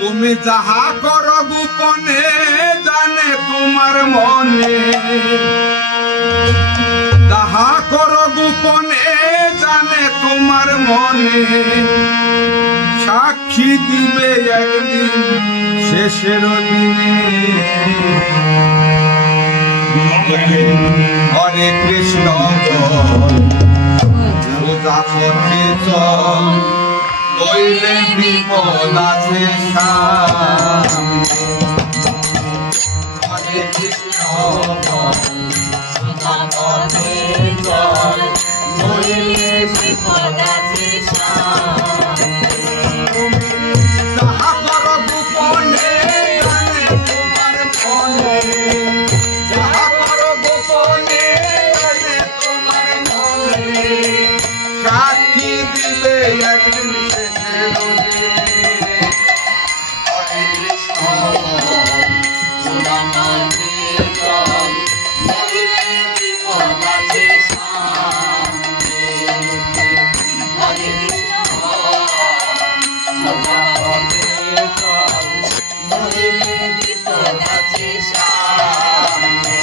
তুমি যাহা করো গোপনে জানে তোমার মনে, যাহা করো গোপনে জানে তোমার মনে, সাক্ষী দিবে একদিন শেষের দিনে। হরে কৃষ্ণ সোজা পথে চল, নইলে বিপদ আছে সামনে। হরে কৃষ্ণ সোজা পথে চল, নইলে বিপদ আছে সামনে। যাহা করো গোপনে জানে তোমার মনে, যাহা করো গোপনে জানে তোমার মনে, সাক্ষী দিবে একদিন শেষের দিনে। হরে কৃষ্ণ সোজা পথে চল, নইলে বিপদ আছে সামনে। হরে কৃষ্ণ সোজা পথে চল, নইলে বিপদ আছে সামনে।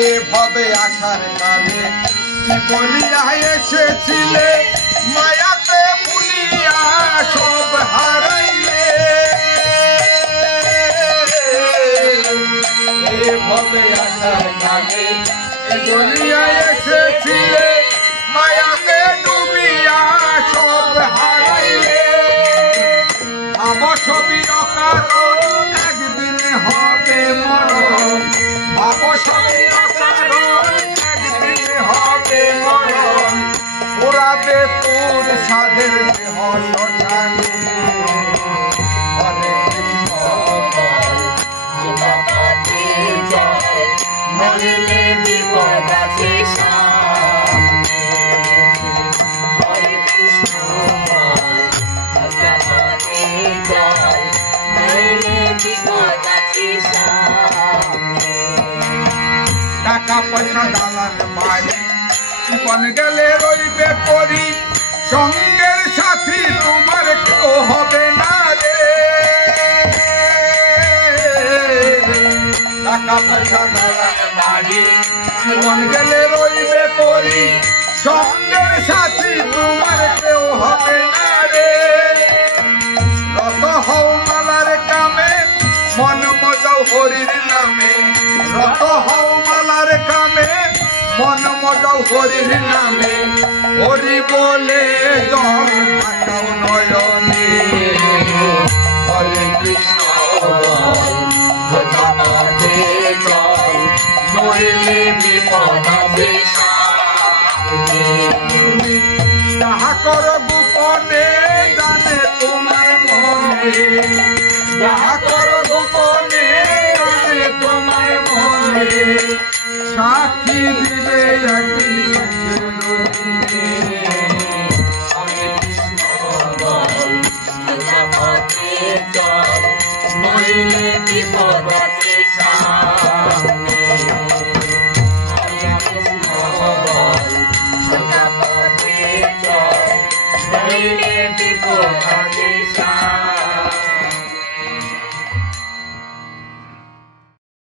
এভাবে আসার কালে বলিয়া এসেছিলে, মায়াতে ভুলিয়া সব হারাইলে। এভাবে আসার কালে বলিয়া এসেছিলে, মায়াতে ডুবিয়া সব হারাইলে। আমার ছবি অকারণ একদিন হবে মরণ, আমার ছবি অকারণ একদিন হবে মরণ। ওরাবে তোর সাধের দেহ শ্মশানে। হরে কৃষ্ণ সোজা পথে চল, নইলে বিপদ আছে সামনে। হরে কৃষ্ণ সোজা পথে চল, নইলে বিপদ আছে সামনে। টাকা পয়সা দালান বাড়ি জীবন গেলে রইবে পরি, সঙ্গের সাথী তোমার কেউ হবে না রে। টাকা পয়সা দালান বাড়ি জীবন গেলে রইবে পরি, সঙ্গের সাথী তোমার কেউ হবে না রে। রত হও মালার কামে, মন মজাও হরির নামে। রত হও মালার কামে, মন মজাও হরির নামে। হরি বলে জল ঢাকাও নয়নে। হরে কৃষ্ণ সোজা পথে চল, নইলে বিপদ আছে সামনে। যাহা করো গোপনে জানে তোমার মনে, যাহা করো গোপনে জানে তোমার মনে, সাক্ষী দিবে একদিন শেষের দিনে। হরে কৃষ্ণ সোজা পথে চল, নইলে বিপদ